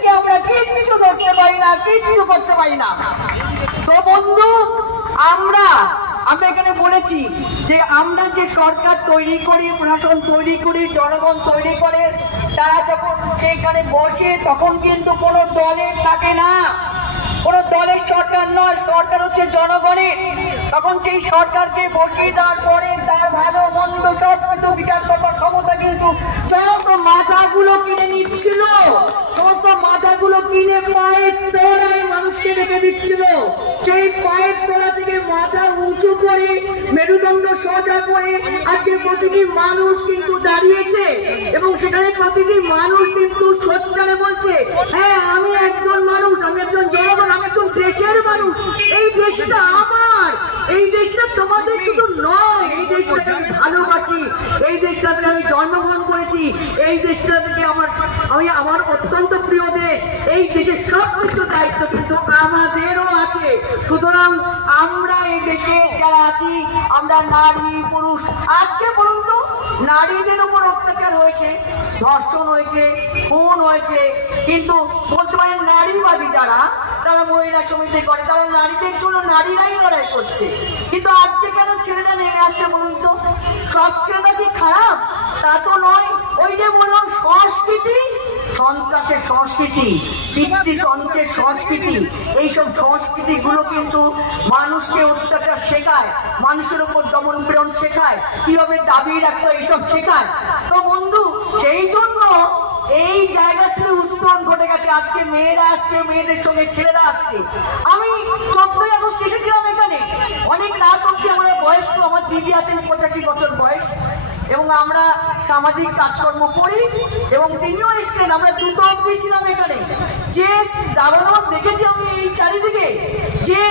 ব্যক্তিকে আমরা কিছু করতে পারি না, কিছু করতে পারি না। তো বন্ধু, আমরা এখানে বলেছি যে আমরা যে সরকার তৈরি করি, প্রশাসন তৈরি করি, জনগণ তৈরি করে, তারা যখন সেখানে বসে তখন কিন্তু কোনো দলের থাকে না, কোনো দলের সরকার নয়, সরকার হচ্ছে জনগণের। তখন সেই সরকারকে বসিয়ে দেওয়ার পরে তার ভালো মন্দ সব কিছু বিচার করবার ক্ষমতা কিন্তু সমস্ত মাথাগুলো কিনে নিচ্ছিল, সমস্ত মাথাগুলো কিনে পায়ের তলায় মানুষকে রেখে দিচ্ছিল। সেই পায়ের তলা থেকে মাথা উঁচু করে, মেরুদণ্ড সোজা করে আজকে প্রতিটি মানুষ কিন্তু দাঁড়িয়েছে এবং সেখানে প্রতিটি মানুষ কিন্তু সত্যিকারে বলছে, হ্যাঁ আমি একজন মানুষ, আমি একজন জনগণ, আমি একজন দেশের মানুষ, এই দেশটা আমার, এই দেশটা তোমাদের শুধু নয়, এই দেশটাকে আমি ভালোবাসি, এই দেশটাতে আমি জন্মগ্রহণ করেছি, এই দেশটা থেকে আমার অত্যন্ত প্রিয় দেশ, এই দেশের সব কিছু দায়িত্ব কিন্তু আমাদেরও আছে। সুতরাং আমরা এই দেশে যারা আছি, আমরা নারী পুরুষ, আজকে বলুন তো নারীদের উপর অত্যাচার হয়েছে, ধর্ষণ হয়েছে, খুন হয়েছে, কিন্তু বলতে পারেন নারীবাদী যারা, তারা মহিলা সমিতি করে, তারা নারীদের জন্য নারীরাই লড়াই করছে। কিন্তু আজকে কেন ছেলেরা নেমে আসছে বলুন তো? সব ছেলেরা কি খারাপ? তা তো নয়। ওই যে বললাম সংস্কৃতি, সন্ত্রাসের সংস্কৃতি, পিতৃতন্ত্রের সংস্কৃতি, এইসব সংস্কৃতি গুলো কিন্তু মানুষকে অত্যাচার শেখায়, মানুষের উপর দমন পীড়ন শেখায়, কিভাবে দাবি রাখতে এইসব শেখায়। তো বন্ধু, সেই জন্য এই জায়গা থেকে উত্তরণ ঘটে গেছে। আজকে মেয়েরা আসছে, মেয়েদের সঙ্গে ছেলেরা আসছে। আমি 14ই আগস্ট এসেছিলাম এখানে, অনেক রাত অব্দি আমরা বয়স্ক, আমার দিদি আছেন 85 বছর বয়স, এবং আমরা সামাজিক কাজকর্ম করি, এবং তিনিও এসেছিলেন, আমরা দুটো অব্দি ছিলাম এখানে। যে দাবানল দেখেছি আমি এই চারিদিকে, যে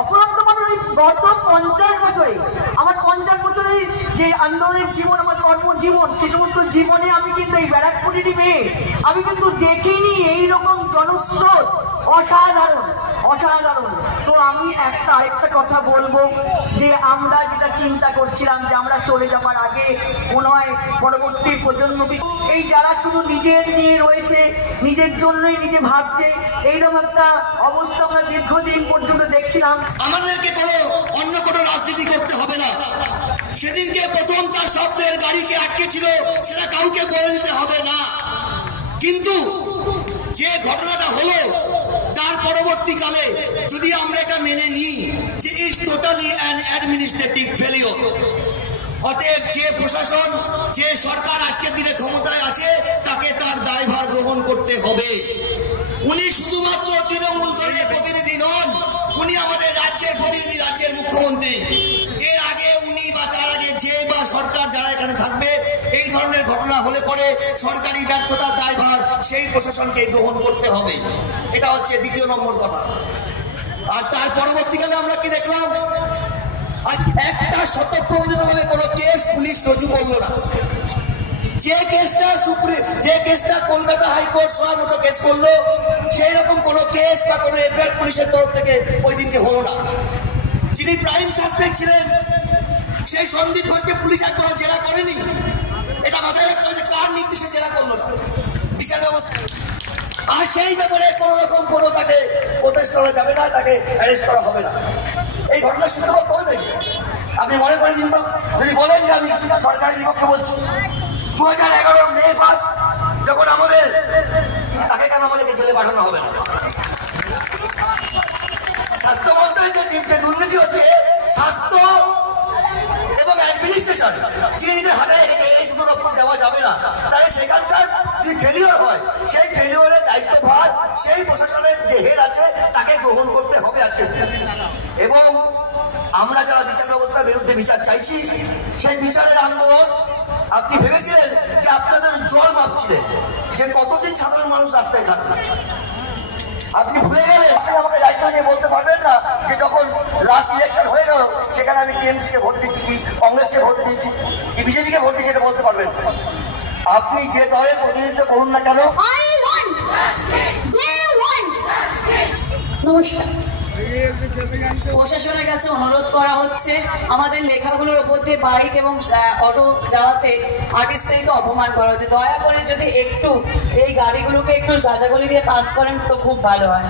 অপরাধ মানুষ গত 50 বছরে, আমার 50 বছরের যে আন্দোলনের জীবন, আমার কর্মজীবন, সে সমস্ত জীবনে আমি কিন্তু এই ব্যারাকপুরেরই মেয়ে, আমি কিন্তু দেখিনি এইরকম জনস্রোত। অসাধারণ, অসাধারণ। তো আমি আরেকটা কথা বলবো, যে আমরা যেটা চিন্তা করছিলাম যে আমরা চলে যাবার আগে মনে হয় পরবর্তী প্রজন্মকে, এই যারা শুধু নিজের নিয়ে রয়েছে, নিজের জন্যই নিজে ভাবছে, এইরকম একটা অবস্থা আমরা দীর্ঘদিন পর্যন্ত দেখছিলাম। আমাদেরকে কোনো অন্য কোনো রাজনীতি করতে হবে না। সেদিনকে প্রথম তার শব্দের গাড়িকে আটকে ছিল, সেটা কাউকে বলে দিতে হবে না। কিন্তু যে ঘটনাটা হলো, তার পরবর্তীকালে যদি আমরা এটা মেনে নিই যে is totally an administrative failure, অতএব যে প্রশাসন, যে সরকার আজকের দিনে ক্ষমতায় আছে, তাকে তার দায়ভার গ্রহণ করতে হবে। উনি শুধুমাত্র তৃণমূল দলের প্রতিনিধি নন, উনি আমাদের রাজ্যের প্রতিনিধি, রাজ্যের মুখ্যমন্ত্রী। এর আগে উনি বা তার আগে যে বা সরকার যারা এখানে থাকবে, এই ধরনের ঘটনা হলে পরে সরকারি ব্যর্থতার দায়ভার সেই প্রশাসনকে গ্রহণ করতে হবে। এটা হচ্ছে দ্বিতীয় নম্বর কথা। আর তার পরবর্তীকালে আমরা কি দেখলাম, আজ একটা স্বতঃপ্রণোদিতভাবে কোনো কেস পুলিশ রুজু করলো না। যে কেসটা কলকাতা হাইকোর্ট সহমত কেস করলো, সেই রকম কোনো কেস বা কোনো এফআইআর পুলিশের তরফ থেকে ওই দিনকে হলো না। যিনি প্রাইম সাসপেক্ট ছিলেন, সেই সন্দীপ ঘোষকে পুলিশ এখনো জেরা করেনি। এটা মাথায় রাখতে হবে যে কার নির্দেশে জেরা করলো না, বিচার ব্যবস্থা। আর সেই ব্যাপারে কোনো রকম কোনো তাকে প্রোটেস্ট করা যাবে না, তাকে অ্যারেস্ট করা হবে না। এই ঘটনার সূত্রপাত কবে থেকে আপনি মনে করে দিন, যদি বলেন যে আমি সরকারের বিপক্ষে বলছি। 2011 মে মাস যখন আমাদের, তাকে কেন আমাদেরকে জেলে পাঠানো হবে না? স্বাস্থ্যমন্ত্রীর যে দুর্নীতি হচ্ছে, স্বাস্থ্য এবং অ্যাডমিনিস্ট্রেশন, যিনি হাতে এই দুটো রকম দেওয়া যাবে না। তাই সেখানকার যদি ফেলিওর হয়, সেই ফেলিওরের দায়িত্বভার সেই প্রশাসনের যে হেড আছে তাকে গ্রহণ করতে হবে আছে। এবং আমরা যারা বিচার ব্যবস্থার বিরুদ্ধে বিচার চাইছি, সেই বিচারের আন্দোলন, আপনি ভেবেছিলেন যে আপনাদের জল মাপছিলেন যে কতদিন সাধারণ মানুষ রাস্তায় থাকবে? আপনি ভুলে গেলেন, আপনি আমাকে দায়িত্ব নিয়ে বলতে পারবেন না যে যখন লাস্ট ইলেকশন হয়ে গেল, সেখানে আমি টিএমসি কে ভোট দিচ্ছি, কি কংগ্রেসকে ভোট দিয়েছি, কি বিজেপি কে ভোট দিয়েছি, এটা বলতে পারবেন। আপনি যে দলের প্রতিনিধিত্ব করুন না কেন, নমস্কার। প্রশাসনের কাছে অনুরোধ করা হচ্ছে আমাদের লেখাগুলোর উপর দিয়ে বাইক এবং অটো যাওয়াতে আর্টিস্টদেরকে অপমান করা হচ্ছে। দয়া করে যদি একটু এই গাড়িগুলোকে একটু গাঁজাগলি দিয়ে পাস করেন তো খুব ভালো হয়।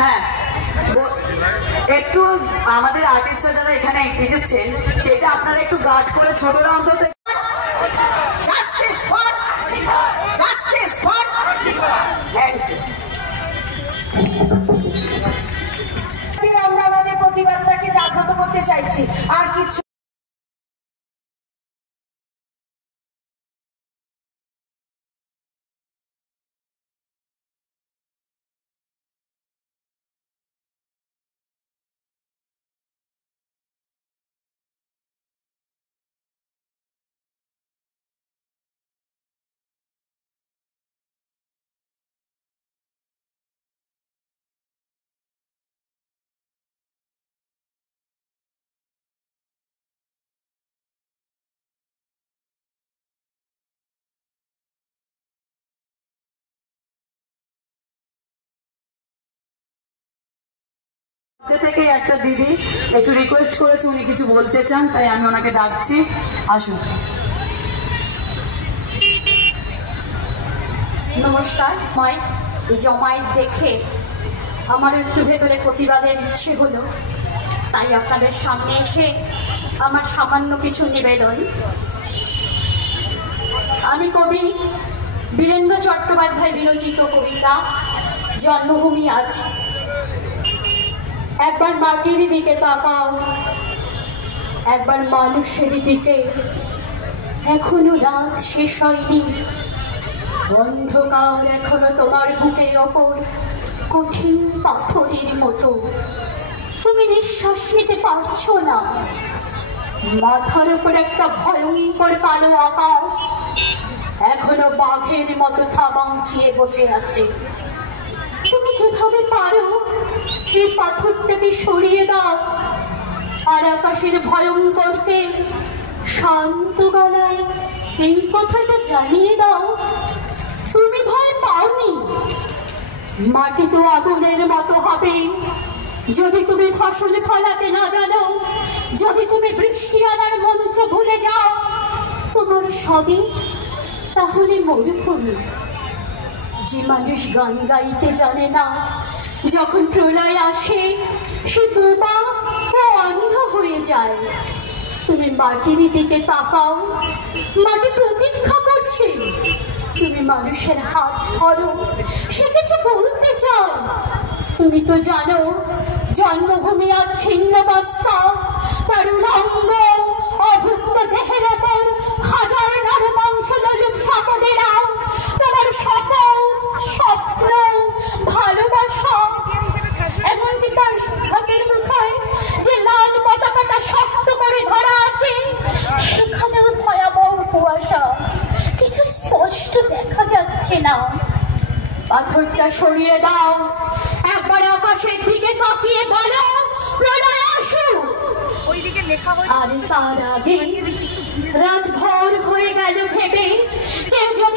হ্যাঁ, একটু আমাদের আর্টিস্টরা যারা এখানে এসেছেন সেটা আপনারা একটু গার্ড করে ছোটরা অন্তত আমরা আমাদের প্রতিবাদটাকে জাগ্রত করতে চাইছি, আর কিছু থেকে একটা দিদি একটু রিকোয়েস্ট করেছে, উনি কিছু বলতে চান, তাই আমি ওনাকে ডাকছি। আসুন। নমস্কার। এই জমায়েত দেখে আমারও একটু ভেতরে প্রতিবাদের ইচ্ছে হলো, তাই আপনাদের সামনে এসে আমার সামান্য কিছু নিবেদন। আমি কবি বীরেন্দ্র চট্টোপাধ্যায় বিরচিত কবিতা জন্মভূমি আজ। একবার মাটির দিকে তাকাও, একবার মানুষের দিকে, এখনো রাত শেষ হয়নি, অন্ধকার এখনো তোমার বুকের ওপর কঠিন পাথরের মতো, তুমি নিঃশ্বাস নিতে পারছো না, মাথার উপর একটা ভয়ঙ্কর কালো আকাশ এখনো বাঘের মতো থাবা উঁচিয়ে বসে আছে। তুমি যেভাবে পারো সেই পাথরটাকে সরিয়ে দাও, আর আকাশের ভয়ঙ্করকে শান্ত গলায় এই কথাটা জানিয়ে দাও, তুমি ভয় পাওনি। মাটি তো আগুনের মতো হবে যদি তুমি ফসল ফলাতে না জানো, যদি তুমি বৃষ্টি আনার মন্ত্র ভুলে যাও। তোমার স্বদেশ তাহলে মরুভূমি। যে মানুষ গান গাইতে জানে না, যখন প্রলয় আসে সে বোবা ও অন্ধ হয়ে যায়। তুমি মাটির দিকে তাকাও, মাটি প্রতীক্ষা করছে। তুমি মানুষের হাত ধরো, সে কিছু বলতে চাও। তুমি তো জানো জন্মভূমি আর ছিন্ন বাস্তা, তার উলঙ্গ অভুক্ত দেহের ওপর হাজার নরমাংস লোলুপ সকলেরা তোমার সকল স্বপ্ন ভালোবাসা, এমনকি তার হাতের মুঠোয় যে লাল পতাকাটা শক্ত করে ধরা আছে সেখানেও ভয়াবহ কুয়াশা, কিছু স্পষ্ট দেখা যাচ্ছে না। পাথরটা সরিয়ে দাও, একবার আকাশের দিকে তাকিয়ে বলো প্রলয় আসুক। আর তার আগে রাত ভোর হয়ে গেল ভেবে কেউ যদি